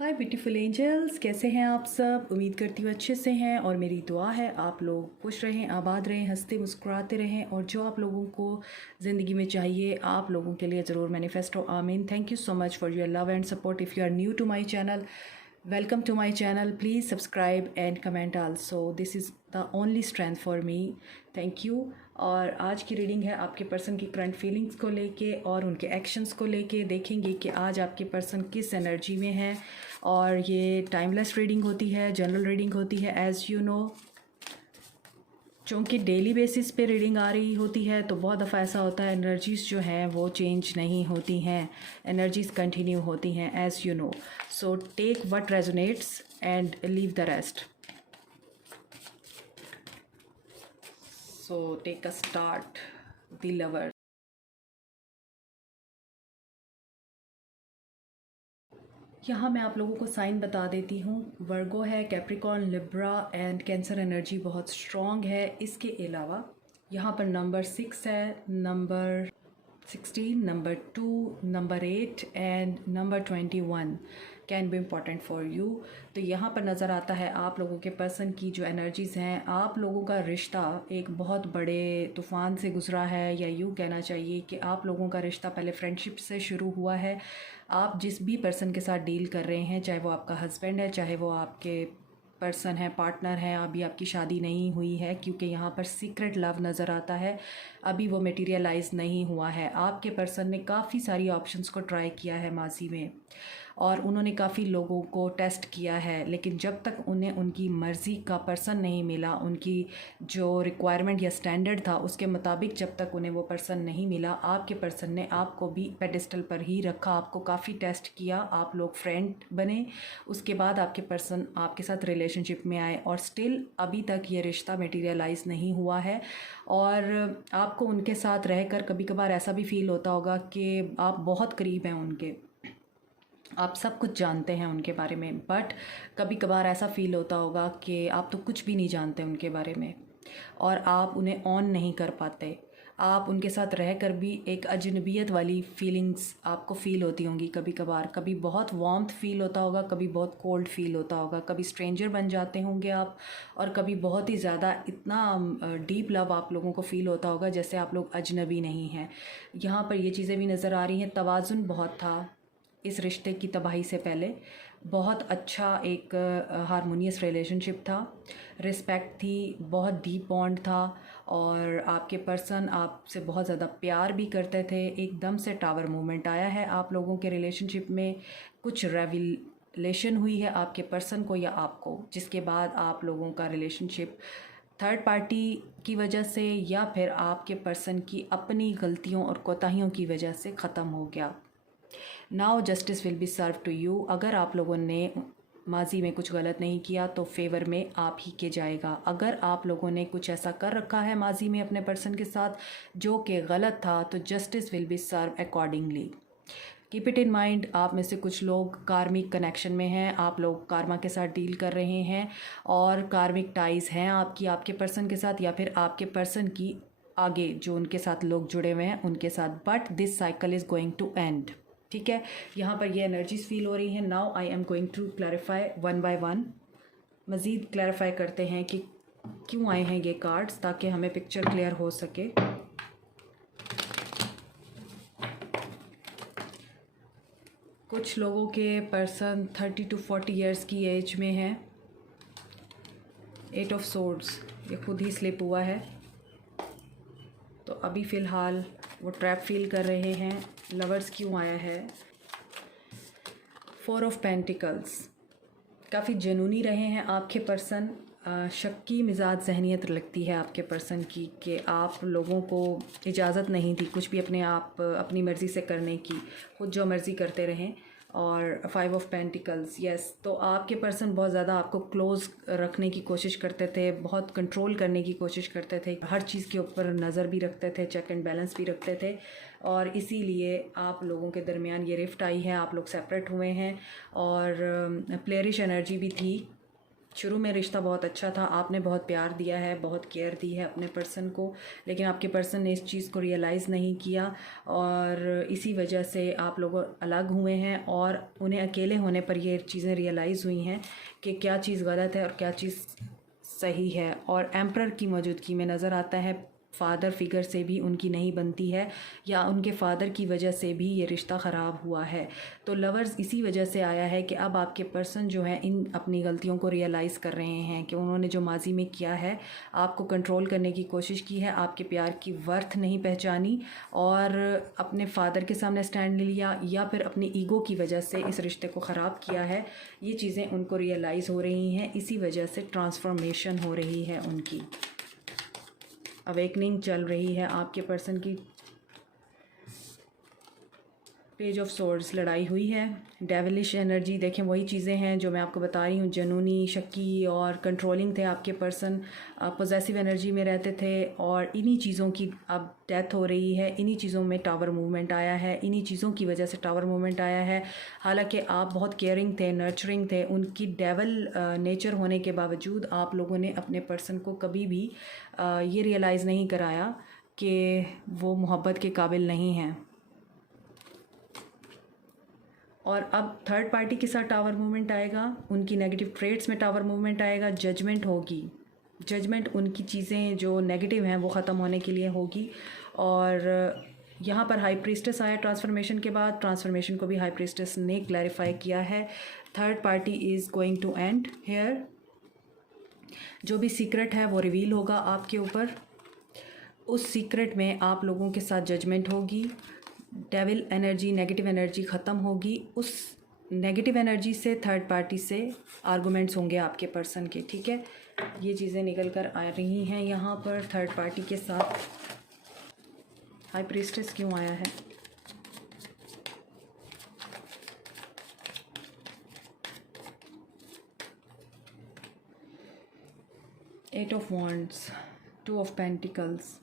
हाय beautiful angels, कैसे हैं आप सब। उम्मीद करती हूँ अच्छे से हैं और मेरी दुआ है आप लोग खुश रहें, आबाद रहें, हंसते मुस्कुराते रहें और जो आप लोगों को ज़िंदगी में चाहिए आप लोगों के लिए ज़रूर मैनिफेस्ट हो। आमीन। Thank you so much for your love and support. If you are new to my channel, welcome to my channel. Please subscribe and comment also. This is the only strength for me. Thank you. और आज की reading है आपके person की current feelings को लेके और उनके एक्शंस को लेके। देखेंगे कि आज आपके पर्सन किस एनर्जी में है। और ये टाइमलेस रीडिंग होती है, जनरल रीडिंग होती है एज़ यू नो। चूँकि डेली बेसिस पे रीडिंग आ रही होती है तो बहुत दफ़ा ऐसा होता है एनर्जीज़ जो हैं वो चेंज नहीं होती हैं, एनर्जीज़ कंटिन्यू होती हैं as you know. So take what resonates and leave the rest. So take a start the lover. यहाँ मैं आप लोगों को साइन बता देती हूँ। वर्गो है, Capricorn, Libra and cancer energy बहुत स्ट्रॉन्ग है। इसके अलावा यहाँ पर नंबर 6 है, number 16, number 2, number 8 and number 21 can be important for you. तो यहाँ पर नज़र आता है आप लोगों के पर्सन की जो एनर्जीज़ हैं, आप लोगों का रिश्ता एक बहुत बड़े तूफ़ान से गुज़रा है, या यूँ कहना चाहिए कि आप लोगों का रिश्ता पहले फ्रेंडशिप से शुरू हुआ है। आप जिस भी पर्सन के साथ डील कर रहे हैं, चाहे वो आपका हस्बैंड है, चाहे वो आपके पर्सन है, पार्टनर है, अभी आपकी शादी नहीं हुई है, क्योंकि यहाँ पर सीक्रेट लव नज़र आता है, अभी वो मटेरियलाइज नहीं हुआ है। आपके पर्सन ने काफ़ी सारी ऑप्शंस को ट्राई किया है माजी में और उन्होंने काफ़ी लोगों को टेस्ट किया है, लेकिन जब तक उन्हें उनकी मर्ज़ी का पर्सन नहीं मिला, उनकी जो रिक्वायरमेंट या स्टैंडर्ड था उसके मुताबिक जब तक उन्हें वो पर्सन नहीं मिला, आपके पर्सन ने आपको भी पेडिस्टल पर ही रखा, आपको काफ़ी टेस्ट किया। आप लोग फ्रेंड बने, उसके बाद आपके पर्सन आपके साथ रिलेशनशिप में आए और स्टिल अभी तक ये रिश्ता मटेरियलाइज नहीं हुआ है। और आपको उनके साथ रहकर कभी कभार ऐसा भी फील होता होगा कि आप बहुत करीब हैं उनके, आप सब कुछ जानते हैं उनके बारे में, बट कभी कभार ऐसा फ़ील होता होगा कि आप तो कुछ भी नहीं जानते उनके बारे में और आप उन्हें ऑन नहीं कर पाते। आप उनके साथ रहकर भी एक अजनबियत वाली फीलिंग्स आपको फ़ील होती होंगी कभी कभार। कभी बहुत वार्मथ फ़ील होता होगा, कभी बहुत कोल्ड फ़ील होता होगा, कभी स्ट्रेंजर बन जाते होंगे आप, और कभी बहुत ही ज़्यादा इतना डीप लव आप लोगों को फ़ील होता होगा जैसे आप लोग अजनबी नहीं हैं। यहाँ पर ये चीज़ें भी नज़र आ रही हैं। तवाज़ुन बहुत था इस रिश्ते की तबाही से पहले, बहुत अच्छा एक हारमोनियस रिलेशनशिप था, रिस्पेक्ट थी, बहुत डीप बॉन्ड था और आपके पर्सन आपसे बहुत ज़्यादा प्यार भी करते थे। एकदम से टावर मूवमेंट आया है आप लोगों के रिलेशनशिप में, कुछ रेवलेशन हुई है आपके पर्सन को या आपको, जिसके बाद आप लोगों का रिलेशनशिप थर्ड पार्टी की वजह से या फिर आपके पर्सन की अपनी गलतियों और कोताहियों की वजह से ख़त्म हो गया। Now justice will be serve to you. अगर आप लोगों ने माजी में कुछ गलत नहीं किया तो फेवर में आप ही के जाएगा। अगर आप लोगों ने कुछ ऐसा कर रखा है माजी में अपने पर्सन के साथ जो कि गलत था, तो justice will be serve accordingly. Keep it in mind, आप में से कुछ लोग कार्मिक कनेक्शन में हैं, आप लोग कार्मा के साथ डील कर रहे हैं और कार्मिक टाइज़ हैं आपकी आपके पर्सन के साथ, या फिर आपके पर्सन की आगे जो उनके साथ लोग जुड़े हुए हैं उनके साथ, but this cycle is going to end. ठीक है, यहाँ पर ये एनर्जीज फील हो रही हैं। Now I am going to clarify one by one. मज़ीद क्लैरिफाई करते हैं कि क्यों आए हैं ये कार्ड्स, ताकि हमें पिक्चर क्लियर हो सके। कुछ लोगों के पर्सन 30 to 40 ईयर्स की एज में हैं। 8 ऑफ सोर्ड्स ये खुद ही स्लिप हुआ है, तो अभी फ़िलहाल वो ट्रैप फील कर रहे हैं। लवर्स क्यों आया है? 4 ऑफ पेंटिकल्स, काफ़ी जुनूनी रहे हैं आपके पर्सन। शक्की मिजाज जहनीत लगती है आपके पर्सन की कि आप लोगों को इजाज़त नहीं थी कुछ भी अपने आप अपनी मर्ज़ी से करने की, खुद जो मर्ज़ी करते रहें। और 5 ऑफ पेंटिकल्स, यस, तो आपके पर्सन बहुत ज़्यादा आपको क्लोज़ रखने की कोशिश करते थे, बहुत कंट्रोल करने की कोशिश करते थे, हर चीज़ के ऊपर नज़र भी रखते थे, चेक एंड बैलेंस भी रखते थे, और इसीलिए आप लोगों के दरमियान ये रिफ्ट आई है, आप लोग सेपरेट हुए हैं। और प्लेयरिश एनर्जी भी थी शुरू में रिश्ता बहुत अच्छा था, आपने बहुत प्यार दिया है, बहुत केयर दी है अपने पर्सन को, लेकिन आपके पर्सन ने इस चीज़ को रियलाइज़ नहीं किया और इसी वजह से आप लोग अलग हुए हैं और उन्हें अकेले होने पर ये चीज़ें रियलाइज़ हुई हैं कि क्या चीज़ गलत है और क्या चीज़ सही है। और एम्परर की मौजूदगी में नज़र आता है फ़ादर फिगर से भी उनकी नहीं बनती है या उनके फ़ादर की वजह से भी ये रिश्ता ख़राब हुआ है। तो लवर्स इसी वजह से आया है कि अब आपके पर्सन जो हैं इन अपनी गलतियों को रियलाइज़ कर रहे हैं कि उन्होंने जो माजी में किया है, आपको कंट्रोल करने की कोशिश की है, आपके प्यार की वर्थ नहीं पहचानी और अपने फ़ादर के सामने स्टैंड ले लिया या फिर अपनी ईगो की वजह से इस रिश्ते को ख़राब किया है। ये चीज़ें उनको रियलाइज़ हो रही हैं, इसी वजह से ट्रांसफॉर्मेशन हो रही है, उनकी अवेकनिंग चल रही है। आपके पर्सन की पेज ऑफ सोर्ड्स लड़ाई हुई है, डेविलिश एनर्जी देखें, वही चीज़ें हैं जो मैं आपको बता रही हूँ। जनूनी, शक्की और कंट्रोलिंग थे आपके पर्सन, पॉजेसिव एनर्जी में रहते थे और इन्हीं चीज़ों की अब डेथ हो रही है। इन्हीं चीज़ों में टावर मूवमेंट आया है, इन्हीं चीज़ों की वजह से टावर मूवमेंट आया है। हालांकि आप बहुत केयरिंग थे, नर्चरिंग थे, उनकी डेवल नेचर होने के बावजूद आप लोगों ने अपने पर्सन को कभी भी ये रियलाइज़ नहीं कराया कि वो मोहब्बत के काबिल नहीं हैं। और अब थर्ड पार्टी के साथ टावर मूवमेंट आएगा, उनकी नेगेटिव ट्रेड्स में टावर मूवमेंट आएगा, जजमेंट होगी। जजमेंट उनकी चीज़ें जो नेगेटिव हैं वो ख़त्म होने के लिए होगी। और यहाँ पर हाई प्रीस्टेस आया ट्रांसफॉर्मेशन के बाद, ट्रांसफॉर्मेशन को भी हाई प्रीस्टेस ने क्लैरिफाई किया है। Third party is going to end here. जो भी सीक्रेट है वो रिवील होगा आपके ऊपर। उस सीक्रेट में आप लोगों के साथ जजमेंट होगी, डेविल एनर्जी, नेगेटिव एनर्जी ख़त्म होगी। उस नेगेटिव एनर्जी से थर्ड पार्टी से आर्गुमेंट्स होंगे आपके पर्सन के, ठीक है। ये चीज़ें निकल कर आ रही हैं यहाँ पर थर्ड पार्टी के साथ। हाई प्रीस्टेस क्यों आया है? Eight of wands, two of pentacles.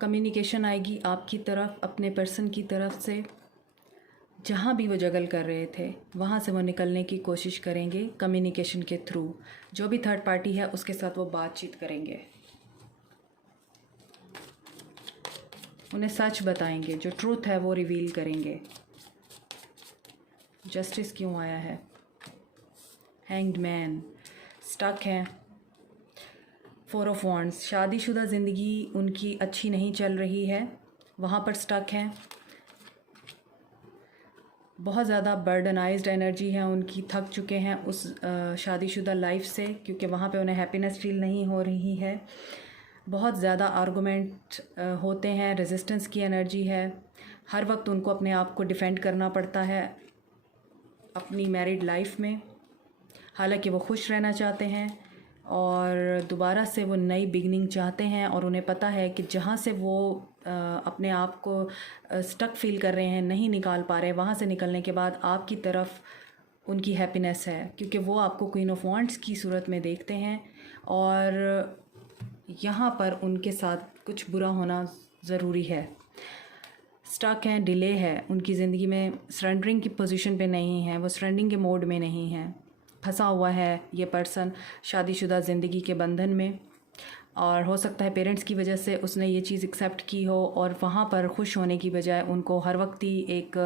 Communication आएगी आपकी तरफ, अपने पर्सन की तरफ से। जहाँ भी वो जगल कर रहे थे वहाँ से वो निकलने की कोशिश करेंगे कम्युनिकेशन के थ्रू। जो भी थर्ड पार्टी है उसके साथ वो बातचीत करेंगे, उन्हें सच बताएंगे, जो ट्रूथ है वो रिवील करेंगे। जस्टिस क्यों आया है? हैंग्ड मैन, स्टक हैं। फोर ऑफ वॉन्ड्स, शादीशुदा ज़िंदगी उनकी अच्छी नहीं चल रही है, वहाँ पर स्टक हैं। बहुत ज़्यादा बर्डनाइज्ड एनर्जी है उनकी, थक चुके हैं उस शादीशुदा लाइफ से, क्योंकि वहाँ पे उन्हें हैप्पीनेस फील नहीं हो रही है। बहुत ज़्यादा आर्गुमेंट होते हैं, रेजिस्टेंस की एनर्जी है। हर वक्त उनको अपने आप को डिफेंड करना पड़ता है अपनी मैरिड लाइफ में। हालांकि वो खुश रहना चाहते हैं और दोबारा से वो नई बिगनिंग चाहते हैं और उन्हें पता है कि जहाँ से वो अपने आप को स्टक फील कर रहे हैं, नहीं निकाल पा रहे, वहाँ से निकलने के बाद आपकी तरफ उनकी हैप्पीनेस है, क्योंकि वो आपको क्वीन ऑफ वॉन्ड्स की सूरत में देखते हैं और यहाँ पर उनके साथ कुछ बुरा होना ज़रूरी है। स्टक हैं, डिले है उनकी ज़िंदगी में, सरेंडरिंग की पोजीशन पे नहीं है, वो सरेंडरिंग के मोड में नहीं है। फंसा हुआ है ये पर्सन शादीशुदा ज़िंदगी के बंधन में और हो सकता है पेरेंट्स की वजह से उसने ये चीज़ एक्सेप्ट की हो और वहाँ पर खुश होने की बजाय उनको हर वक्त ही एक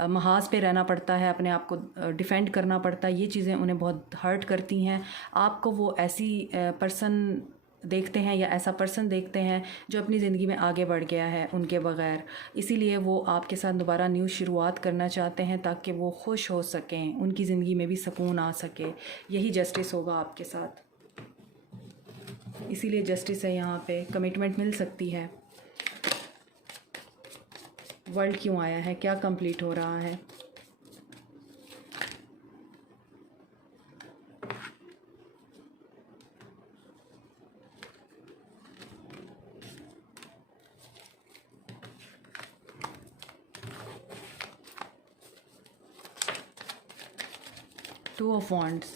महाज पे रहना पड़ता है, अपने आप को डिफेंड करना पड़ता है। ये चीज़ें उन्हें बहुत हर्ट करती हैं। आपको वो ऐसी पर्सन देखते हैं या ऐसा पर्सन देखते हैं जो अपनी ज़िंदगी में आगे बढ़ गया है उनके बग़ैर, इसीलिए वो आपके साथ दोबारा न्यू शुरुआत करना चाहते हैं ताकि वो खुश हो सकें, उनकी ज़िंदगी में भी सुकून आ सके। यही जस्टिस होगा आपके साथ, इसीलिए जस्टिस है यहाँ पे, कमिटमेंट मिल सकती है। वर्ल्ड क्यों आया है? क्या कंप्लीट हो रहा है? Two of wands,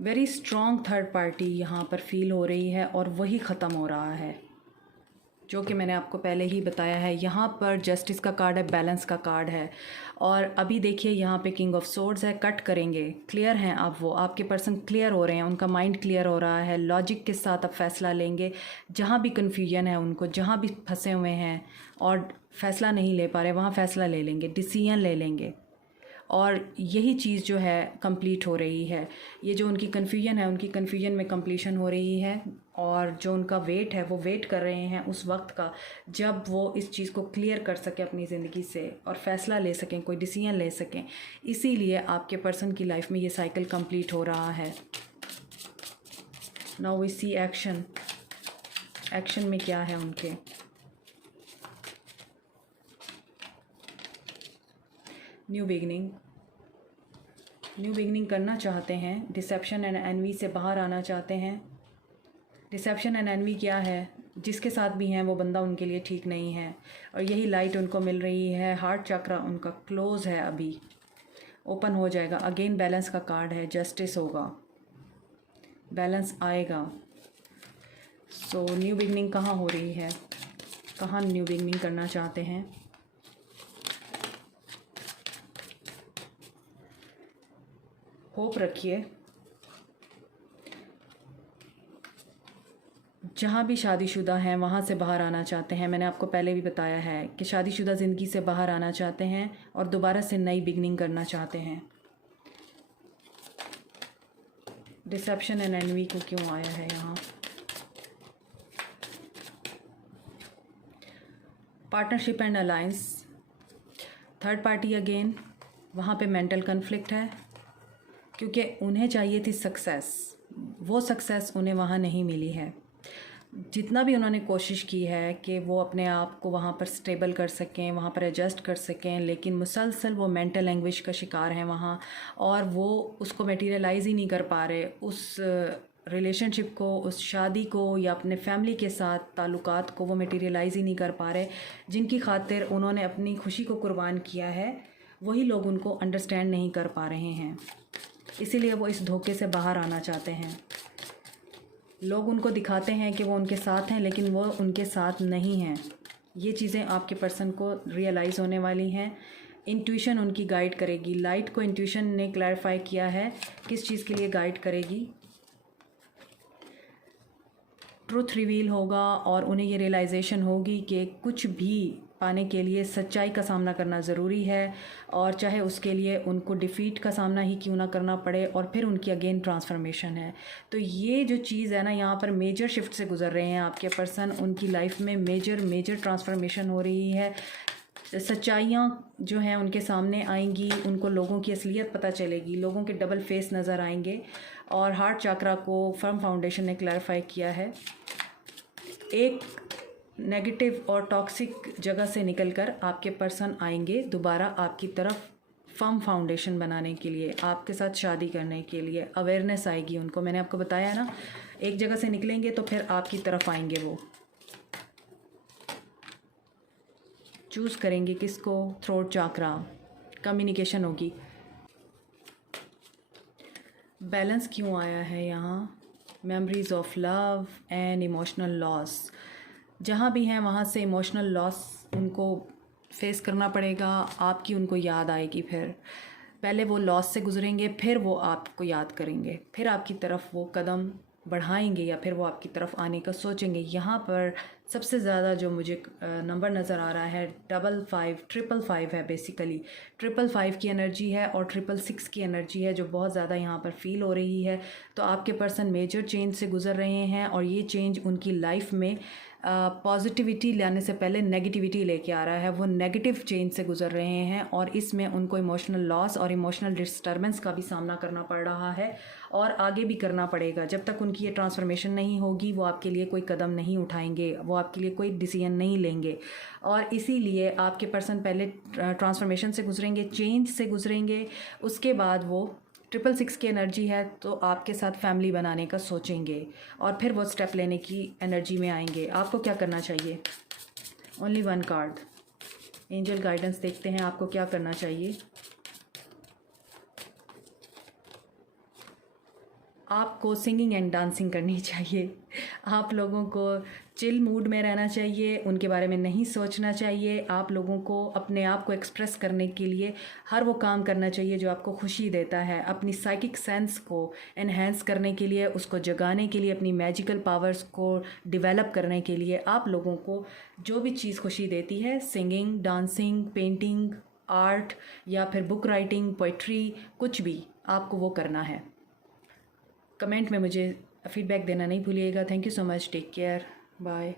very strong third party यहाँ पर फील हो रही है और वही ख़त्म हो रहा है। जो कि मैंने आपको पहले ही बताया है। यहाँ पर जस्टिस का कार्ड है, बैलेंस का कार्ड है, और अभी देखिए यहाँ पे किंग ऑफ सोर्ड्स है। कट करेंगे, क्लियर हैं आप, वो आपके पर्सन क्लियर हो रहे हैं, उनका माइंड क्लियर हो रहा है, लॉजिक के साथ अब फैसला लेंगे। जहाँ भी कन्फ्यूजन है उनको, जहाँ भी फंसे हुए हैं और फैसला नहीं ले पा रहे, वहाँ फैसला ले लेंगे, डिसीजन ले लेंगे, और यही चीज़ जो है कंप्लीट हो रही है। ये जो उनकी कन्फ्यूजन है, उनकी कन्फ्यूजन में कंप्लीशन हो रही है, और जो उनका वेट है वो वेट कर रहे हैं उस वक्त का जब वो इस चीज़ को क्लियर कर सकें अपनी ज़िंदगी से और फैसला ले सकें, कोई डिसीजन ले सकें। इसीलिए आपके पर्सन की लाइफ में ये साइकिल कंप्लीट हो रहा है। Now we see action. Action में क्या है उनके? न्यू बिगनिंग, न्यू बिगनिंग करना चाहते हैं, डिसेप्शन एंड एनवी से बाहर आना चाहते हैं। डिसेप्शन एंड एनवी क्या है? जिसके साथ भी हैं वो बंदा उनके लिए ठीक नहीं है, और यही लाइट उनको मिल रही है। हार्ट चक्रा उनका क्लोज है, अभी ओपन हो जाएगा। अगेन बैलेंस का कार्ड है, जस्टिस होगा, बैलेंस आएगा। सो न्यू बिगनिंग कहाँ हो रही है, कहाँ न्यू बिगनिंग करना चाहते हैं? होप रखिए। जहाँ भी शादीशुदा हैं वहाँ से बाहर आना चाहते हैं। मैंने आपको पहले भी बताया है कि शादीशुदा ज़िंदगी से बाहर आना चाहते हैं और दोबारा से नई बिगनिंग करना चाहते हैं। डिसेप्शन एंड एनवी को क्यों आया है यहाँ? Partnership and alliance, third party again, वहाँ पे मेंटल कन्फ्लिक्ट है, क्योंकि उन्हें चाहिए थी सक्सेस, वो सक्सेस उन्हें वहाँ नहीं मिली है। जितना भी उन्होंने कोशिश की है कि वो अपने आप को वहाँ पर स्टेबल कर सकें, वहाँ पर एडजस्ट कर सकें, लेकिन मुसलसल वो मेंटल एंग्विश का शिकार हैं वहाँ, और वो उसको मटेरियलाइज़ ही नहीं कर पा रहे, उस रिलेशनशिप को, उस शादी को, या अपने फैमिली के साथ ताल्लुकात को वो मटेरियलाइज़ ही नहीं कर पा रहे। जिनकी खातिर उन्होंने अपनी खुशी को कुर्बान किया है, वही लोग उनको अंडरस्टैंड नहीं कर पा रहे हैं। इसीलिए वो इस धोखे से बाहर आना चाहते हैं। लोग उनको दिखाते हैं कि वो उनके साथ हैं, लेकिन वो उनके साथ नहीं हैं। ये चीज़ें आपके पर्सन को रियलाइज़ होने वाली हैं। इंट्यूशन उनकी गाइड करेगी। लाइट को इंट्यूशन ने क्लैरिफाई किया है किस चीज़ के लिए गाइड करेगी। ट्रुथ रिवील होगा और उन्हें ये रियलाइजेशन होगी कि कुछ भी पाने के लिए सच्चाई का सामना करना ज़रूरी है, और चाहे उसके लिए उनको डिफ़ीट का सामना ही क्यों ना करना पड़े, और फिर उनकी अगेन ट्रांसफॉर्मेशन है। तो ये जो चीज़ है ना, यहाँ पर मेजर शिफ्ट से गुजर रहे हैं आपके पर्सन। उनकी लाइफ में मेजर ट्रांसफॉर्मेशन हो रही है। सच्चाइयाँ जो हैं उनके सामने आएंगी, उनको लोगों की असलियत पता चलेगी, लोगों के डबल फेस नज़र आएंगे। और हार्ट चक्रा को फर्म फाउंडेशन ने क्लैरिफाई किया है। एक नेगेटिव और टॉक्सिक जगह से निकलकर आपके पर्सन आएंगे दोबारा आपकी तरफ, फर्म फाउंडेशन बनाने के लिए, आपके साथ शादी करने के लिए। अवेयरनेस आएगी उनको, मैंने आपको बताया ना, एक जगह से निकलेंगे तो फिर आपकी तरफ आएंगे। वो चूज़ करेंगे किसको? थ्रोट चक्रा, कम्युनिकेशन होगी। बैलेंस क्यों आया है यहाँ? Memories of love and emotional loss. जहाँ भी हैं वहाँ से इमोशनल लॉस उनको फेस करना पड़ेगा। आपकी उनको याद आएगी, फिर पहले वो लॉस से गुजरेंगे, फिर वो आपको याद करेंगे, फिर आपकी तरफ वो कदम बढ़ाएंगे, या फिर वो आपकी तरफ आने का सोचेंगे। यहाँ पर सबसे ज़्यादा जो मुझे नंबर नज़र आ रहा है 55, 555 है। बेसिकली 555 की एनर्जी है और 666 की एनर्जी है, जो बहुत ज़्यादा यहाँ पर फील हो रही है। तो आपके पर्सन मेजर चेंज से गुजर रहे हैं, और ये चेंज उनकी लाइफ में पॉजिटिविटी लाने से पहले नेगेटिविटी लेके आ रहा है। वो नेगेटिव चेंज से गुजर रहे हैं, और इसमें उनको इमोशनल लॉस और इमोशनल डिस्टर्बेंस का भी सामना करना पड़ रहा है, और आगे भी करना पड़ेगा। जब तक उनकी ये ट्रांसफॉर्मेशन नहीं होगी, वो आपके लिए कोई कदम नहीं उठाएंगे, वो आपके लिए कोई डिसीजन नहीं लेंगे। और इसीलिए आपके पर्सन पहले ट्रांसफॉर्मेशन से गुजरेंगे, चेंज से गुजरेंगे, उसके बाद वो 666 की एनर्जी है तो आपके साथ फैमिली बनाने का सोचेंगे, और फिर वो स्टेप लेने की एनर्जी में आएंगे। आपको क्या करना चाहिए? Only one card, angel guidance देखते हैं आपको क्या करना चाहिए। आपको सिंगिंग एंड डांसिंग करनी चाहिए। आप लोगों को चिल मूड में रहना चाहिए, उनके बारे में नहीं सोचना चाहिए। आप लोगों को अपने आप को एक्सप्रेस करने के लिए हर वो काम करना चाहिए जो आपको खुशी देता है। अपनी साइकिक सेंस को एनहेंस करने के लिए, उसको जगाने के लिए, अपनी मैजिकल पावर्स को डेवलप करने के लिए आप लोगों को जो भी चीज़ खुशी देती है, सिंगिंग, डांसिंग, पेंटिंग, आर्ट या फिर बुक राइटिंग, पोइट्री, कुछ भी आपको वो करना है। कमेंट में मुझे फीडबैक देना नहीं भूलिएगा। Thank you so much, take care, bye.